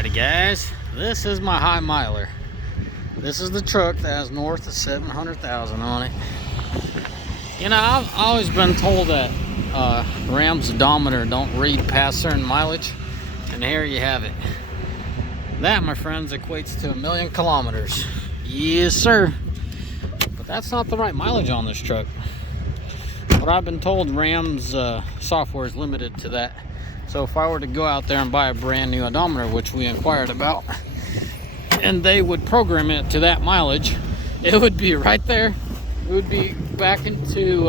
Alrighty guys, this is my high miler. This is the truck that has north of 700,000 on it. You know, I've always been told that Ram's odometer don't read past certain mileage, and here you have it. That, my friends, equates to 1,000,000 kilometers. Yes, sir. But that's not the right mileage on this truck. What I've been told, Ram's software is limited to that. So if I were to go out there and buy a brand new odometer, which we inquired about, and they would program it to that mileage, it would be right there. It would be back into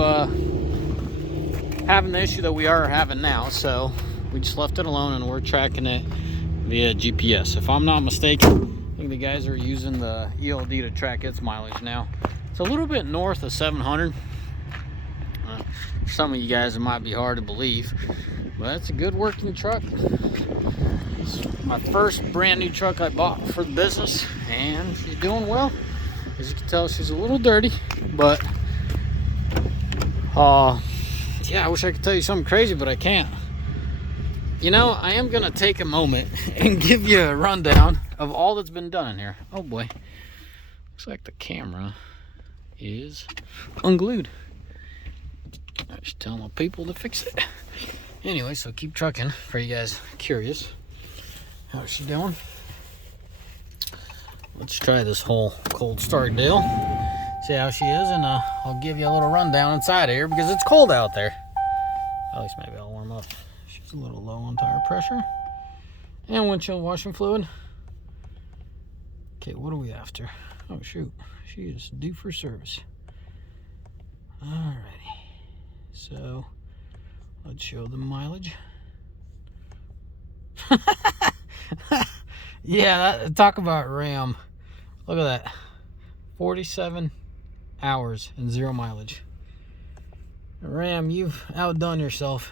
having the issue that we are having now. So we just left it alone and we're tracking it via GPS. If I'm not mistaken, I think the guys are using the ELD to track its mileage now. It's a little bit north of 700. For some of you guys, it might be hard to believe, but it's a good working truck. It's my first brand new truck I bought for the business, and she's doing well. As you can tell, she's a little dirty, but yeah, I wish I could tell you something crazy, but I can't. You know, I am gonna take a moment and give you a rundown of all that's been done in here. Oh boy, looks like the camera is unglued. I should tell my people to fix it. Anyway, so keep trucking for you guys curious. How's she doing? Let's try this whole cold start deal. See how she is, and I'll give you a little rundown inside here because it's cold out there. At least maybe I'll warm up. She's a little low on tire pressure. And windshield washing fluid. Okay, what are we after? Oh shoot, she is due for service. Alrighty. So let's show the mileage. Yeah, talk about Ram. Look at that. 47 hours and 0 mileage. Ram, you've outdone yourself.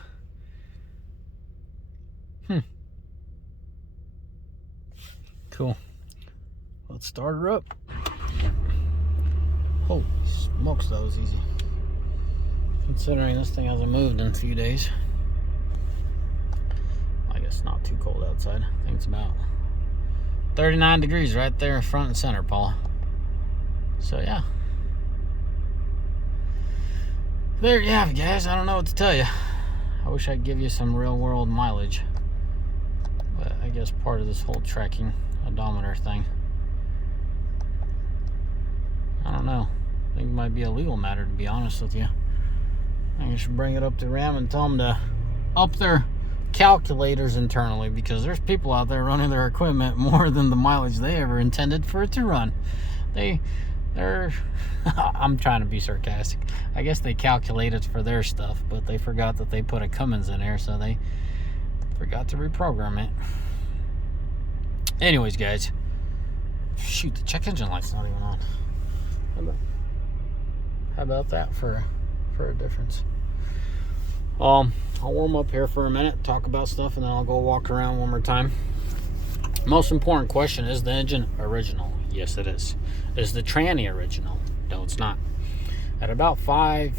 Cool. Let's start her up. Holy smokes, that was easy. Considering this thing hasn't moved in a few days. I guess not too cold outside. I think it's about 39 degrees right there in front and center, Paul. So yeah. There you have it, guys. I don't know what to tell you. I wish I could give you some real world mileage. But I guess part of this whole tracking odometer thing, I don't know. I think it might be a legal matter, to be honest with you. I think I should bring it up to Ram and tell them to up their calculators internally, because there's people out there running their equipment more than the mileage they ever intended for it to run. They're I'm trying to be sarcastic. I guess they calculated for their stuff, but they forgot that they put a Cummins in there, so they forgot to reprogram it. Anyways, guys, shoot, the check engine light's not even on. How about that for a difference? I'll warm up here for a minute, talk about stuff, and then I'll go walk around one more time. Most important question, is the engine original? Yes, it is. Is the tranny original? No, it's not. At about 5,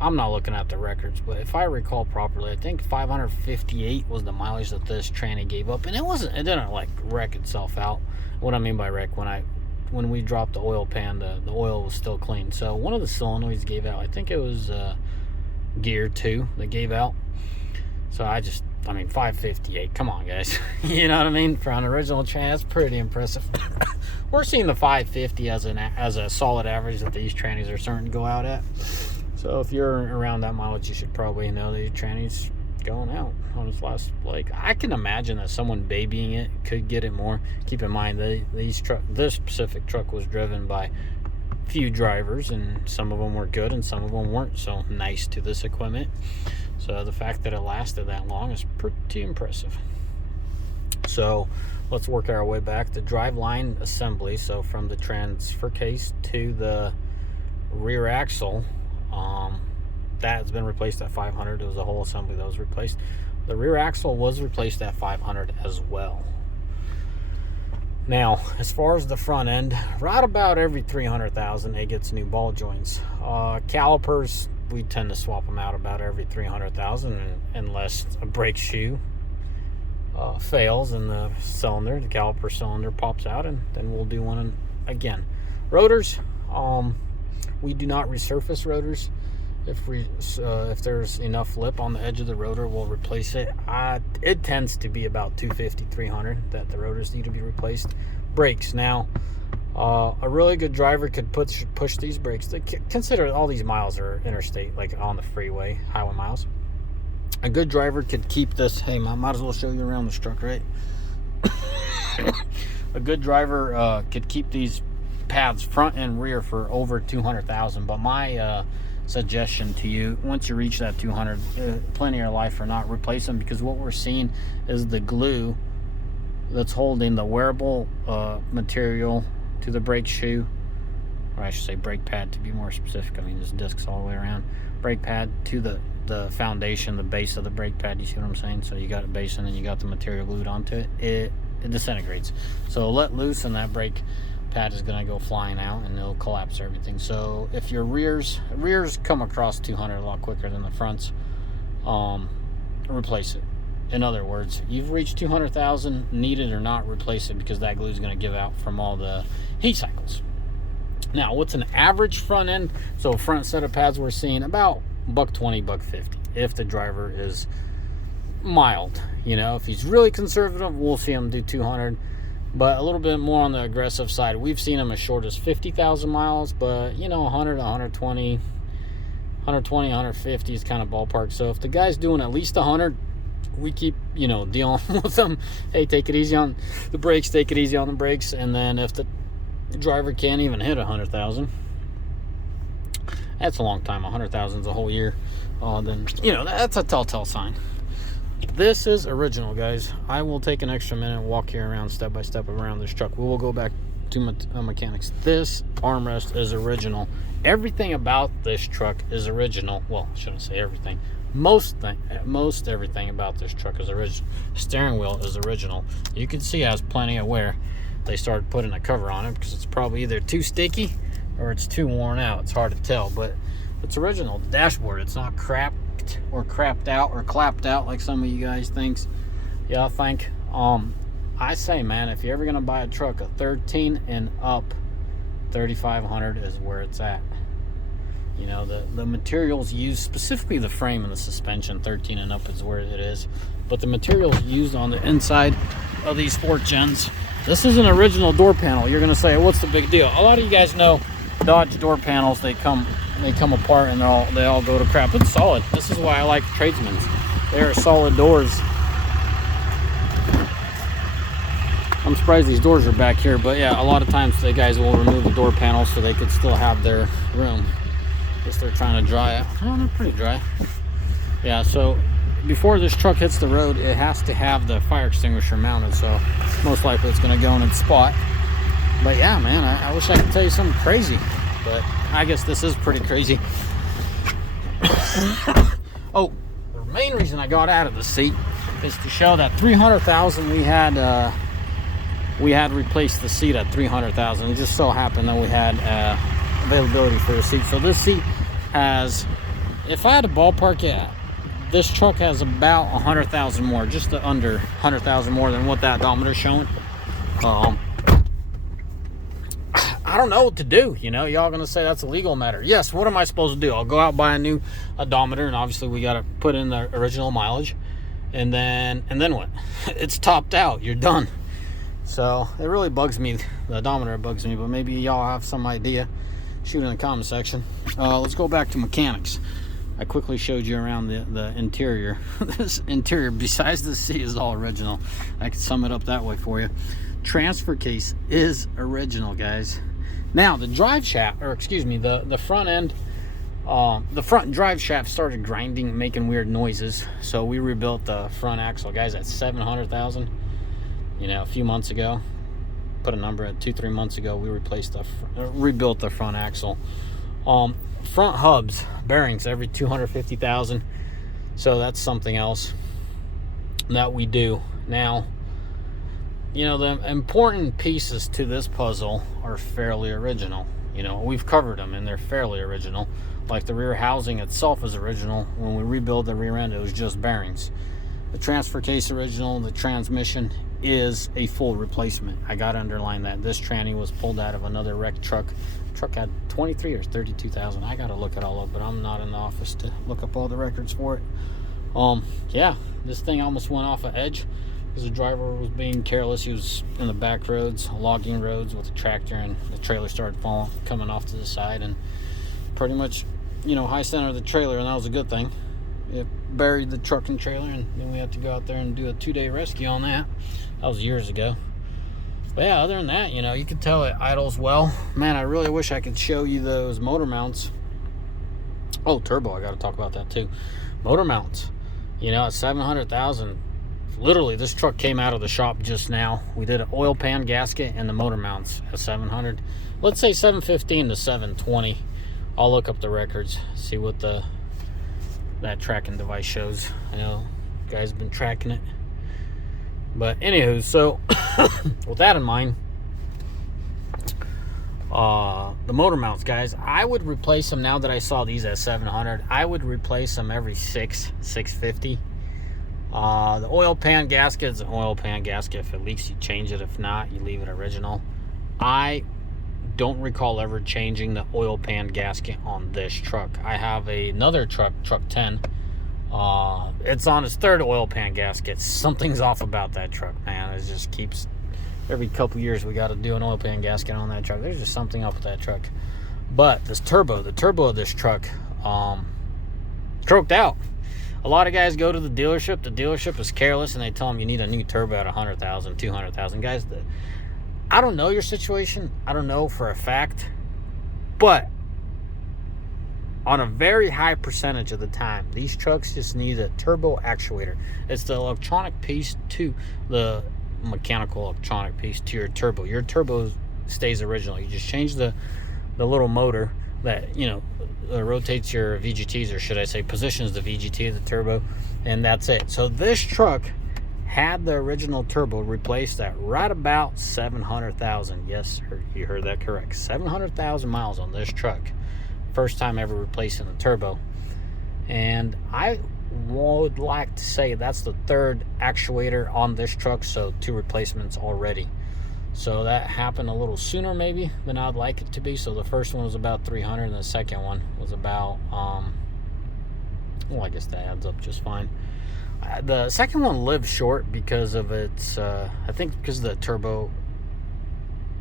I'm not looking at the records, but if I recall properly, I think 558 was the mileage that this tranny gave up, and it didn't like wreck itself out. What I mean by wreck, when we dropped the oil pan, the oil was still clean. So one of the solenoids gave out. I think it was gear 2 that gave out. So I mean, 558, come on guys. You know what I mean? For an original tranny, that's pretty impressive. We're seeing the 550 as a solid average that these trannies are starting to go out at. So if you're around that mileage, you should probably know that your tranny's going out on its last leg. I can imagine that someone babying it could get it more. Keep in mind that this specific truck was driven by few drivers, and some of them were good and some of them weren't so nice to this equipment. So the fact that it lasted that long is pretty impressive. So let's work our way back. The driveline assembly, so from the transfer case to the rear axle, that has been replaced at 500. It was a whole assembly that was replaced. The rear axle was replaced at 500 as well. Now, as far as the front end, right about every 300,000 it gets new ball joints. Calipers, we tend to swap them out about every 300,000 unless a brake shoe fails and the caliper cylinder pops out, and then we'll do one again. Rotors, we do not resurface rotors. If there's enough lip on the edge of the rotor, we'll replace it. It tends to be about 250, 300 that the rotors need to be replaced. Brakes, now a really good driver could push these brakes. Consider all these miles are interstate, like on the freeway, highway miles. A good driver could keep this. Hey, I might as well show you around this truck, right? A good driver could keep these pads front and rear for over 200,000. But my suggestion to you, once you reach that 200, plenty of life for not replace them, because what we're seeing is the glue that's holding the wearable material to the brake shoe, or I should say brake pad to be more specific. I mean, there's discs all the way around. Brake pad to the foundation, the base of the brake pad. You see what I'm saying? So you got a base and then you got the material glued onto it. It disintegrates. So let loose and that brake pad is going to go flying out and it'll collapse everything. So if your rears come across 200 a lot quicker than the fronts, replace it. In other words, you've reached 200,000, need it or not, replace it, because that glue is going to give out from all the heat cycles. Now, what's an average front end? So front set of pads, we're seeing about $120, $150 if the driver is mild. You know, if he's really conservative, we'll see him do 200, but a little bit more on the aggressive side. We've seen him as short as 50,000 miles, but you know, 100 120 150 is kind of ballpark. So if the guy's doing at least 100, we keep, you know, dealing with them. Hey, take it easy on the brakes, take it easy on the brakes. And then if the driver can't even hit 100,000, that's a long time. 100,000 is a whole year. Then, you know, that's a telltale sign. This is original, guys. I will take an extra minute and walk you around step by step around this truck. We will go back to mechanics. This armrest is original. Everything about this truck is original. Well, I shouldn't say everything. Most everything about this truck is original. Steering wheel is original. You can see it has plenty of wear. They started putting a cover on it because it's probably either too sticky or it's too worn out. It's hard to tell, but it's original. The dashboard, it's not crapped or crapped out or clapped out like some of you guys thinks. Yeah, I think. I say, man, if you're ever gonna buy a truck, a 13 and up, 3,500 is where it's at. You know, the materials used, specifically the frame and the suspension, 13 and up is where it is. But the materials used on the inside of these Sport Gens, this is an original door panel. You're gonna say, what's the big deal? A lot of you guys know Dodge door panels, they come apart and they all go to crap. It's solid. This is why I like Tradesman's. They are solid doors. I'm surprised these doors are back here, but yeah, a lot of times the guys will remove the door panels so they could still have their room. Guess they're trying to dry it. Oh, they're pretty dry. Yeah, so before this truck hits the road, it has to have the fire extinguisher mounted, so most likely it's going to go in its spot. But yeah, man, I wish I could tell you something crazy, but I guess this is pretty crazy. Oh, the main reason I got out of the seat is to show that 300,000 we had replaced the seat at 300,000. It just so happened that we had availability for the seat. So this seat has, if I had to ballpark it, this truck has about 100,000 more, just under 100,000 more than what that odometer's showing. I don't know what to do. You know, y'all gonna say that's a legal matter. Yes, what am I supposed to do? I'll go out, buy a new odometer, and obviously we got to put in the original mileage, and then what? It's topped out. You're done. So it really bugs me. The odometer bugs me, but maybe y'all have some idea. Shoot in the comment section. Let's go back to mechanics. I quickly showed you around the interior. This interior, besides the seat, is all original. I can sum it up that way for you. Transfer case is original, guys. Now the drive shaft, or excuse me, the front end, the front drive shaft started grinding, making weird noises. So we rebuilt the front axle, guys, at 700,000. You know, a few months ago, put a number at 2-3 months ago, we rebuilt the front axle. Front hubs, bearings every 250,000. So that's something else that we do. Now, you know, the important pieces to this puzzle are fairly original. You know, we've covered them and they're fairly original. Like the rear housing itself is original. When we rebuild the rear end, it was just bearings. The transfer case original, the transmission is a full replacement. I got to underline that. This tranny was pulled out of another wrecked truck. The truck had 23 or 32,000. I got to look it all up, but I'm not in the office to look up all the records for it. Yeah, this thing almost went off an edge because the driver was being careless. He was in the back roads, logging roads with a tractor, and the trailer started coming off to the side, and pretty much, high center the trailer, and that was a good thing. It buried the truck and trailer, and then we had to go out there and do a 2-day rescue on that. That was years ago. But yeah, other than that, you can tell it idles well. Man, I really wish I could show you those motor mounts. Oh, turbo, I got to talk about that too. Motor mounts, at 700,000. Literally, this truck came out of the shop just now. We did an oil pan gasket and the motor mounts at 700. Let's say 715 to 720. I'll look up the records, see what that tracking device shows. I know you guys have been tracking it. But anywho, so with that in mind, the motor mounts, guys, I would replace them now that I saw these at 700. I would replace them every 650. The oil pan gasket is an oil pan gasket. If it leaks, you change it. If not, you leave it original. I don't recall ever changing the oil pan gasket on this truck. I have another truck 10. It's on its third oil pan gasket. Something's off about that truck, man. It just keeps, every couple years we got to do an oil pan gasket on that truck. There's just something up with that truck. But this turbo, the turbo of this truck, stroked out. A lot of guys go to the dealership. The dealership is careless, and they tell them you need a new turbo at 100,000, 200,000. Guys, I don't know your situation. I don't know for a fact. But on a very high percentage of the time, these trucks just need a turbo actuator. It's the electronic piece to the mechanical electronic piece to your turbo. Your turbo stays original. You just change the little motor that, rotates your VGTs, or should I say positions the VGT of the turbo, and that's it. So this truck had the original turbo replaced at right about 700,000. Yes, sir, you heard that correct. 700,000 miles on this truck. First time ever replacing the turbo. And I would like to say that's the third actuator on this truck, so 2 replacements already. So that happened a little sooner maybe than I'd like it to be. So the first one was about 300, and the second one was about I guess that adds up just fine. The second one lived short because of its I think because the turbo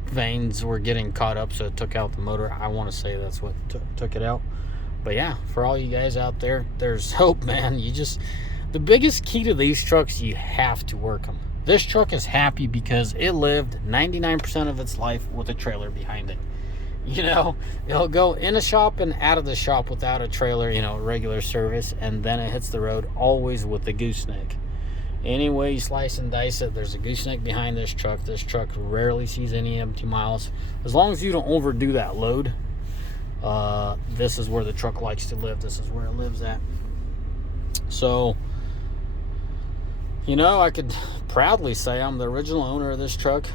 vanes were getting caught up, so it took out the motor. I want to say that's what took it out. But yeah, for all you guys out there, there's hope, man. The biggest key to these trucks, you have to work them. This truck is happy because it lived 99% of its life with a trailer behind it. It'll go in a shop and out of the shop without a trailer, regular service, and then it hits the road always with the gooseneck. Any way you slice and dice it, there's a gooseneck behind this truck. This truck rarely sees any empty miles. As long as you don't overdo that load, this is where the truck likes to live. This is where it lives at. So, I could proudly say I'm the original owner of this truck.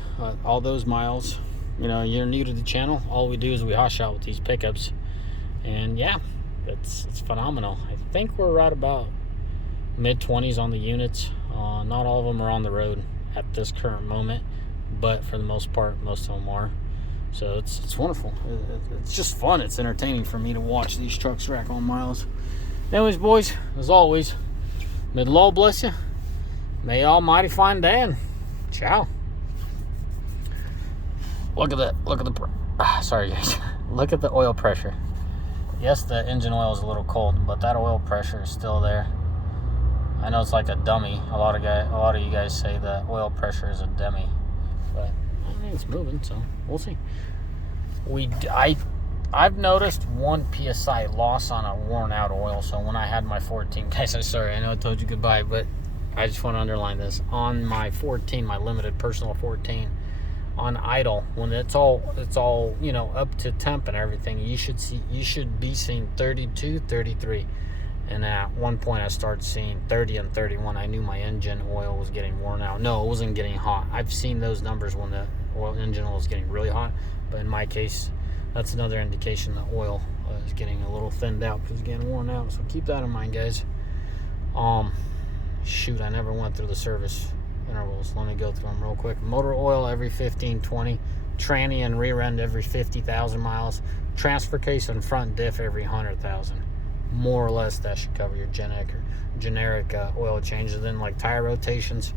All those miles. You're new to the channel. All we do is we hush out with these pickups. And yeah, it's phenomenal. I think we're right about mid-20s on the units. Not all of them are on the road at this current moment, but for the most part, most of them are. So it's wonderful. It's just fun. It's entertaining for me to watch these trucks rack on miles. Anyways, boys, as always, may the Lord bless you. May Almighty find Dan. Ciao. Look at the sorry guys. Look at the oil pressure. Yes, the engine oil is a little cold, but that oil pressure is still there. I know it's like a dummy. A lot of you guys say that oil pressure is a dummy, but I mean, it's moving, so we'll see. I've noticed 1 psi loss on a worn out oil. So when I had my 14, guys, I'm sorry, I know I told you goodbye, but I just want to underline this. On my 14, my limited personal 14, on idle, when it's all up to temp and everything, you should be seeing 32, 33. And at one point I started seeing 30 and 31. I knew my engine oil was getting worn out. No, it wasn't getting hot. I've seen those numbers when the engine oil is getting really hot, but in my case, that's another indication the oil is getting a little thinned out because it's getting worn out. So keep that in mind, guys. Shoot, I never went through the service intervals. Let me go through them real quick. Motor oil every 15-20. Tranny and rear end every 50,000 miles. Transfer case and front diff every 100,000. More or less, that should cover your generic oil changes. Then like tire rotations,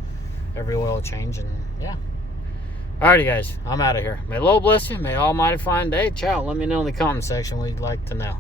every oil change, and yeah. Alrighty, guys, I'm out of here. May the Lord bless you. May Almighty find day. Ciao. Let me know in the comment section what you'd like to know.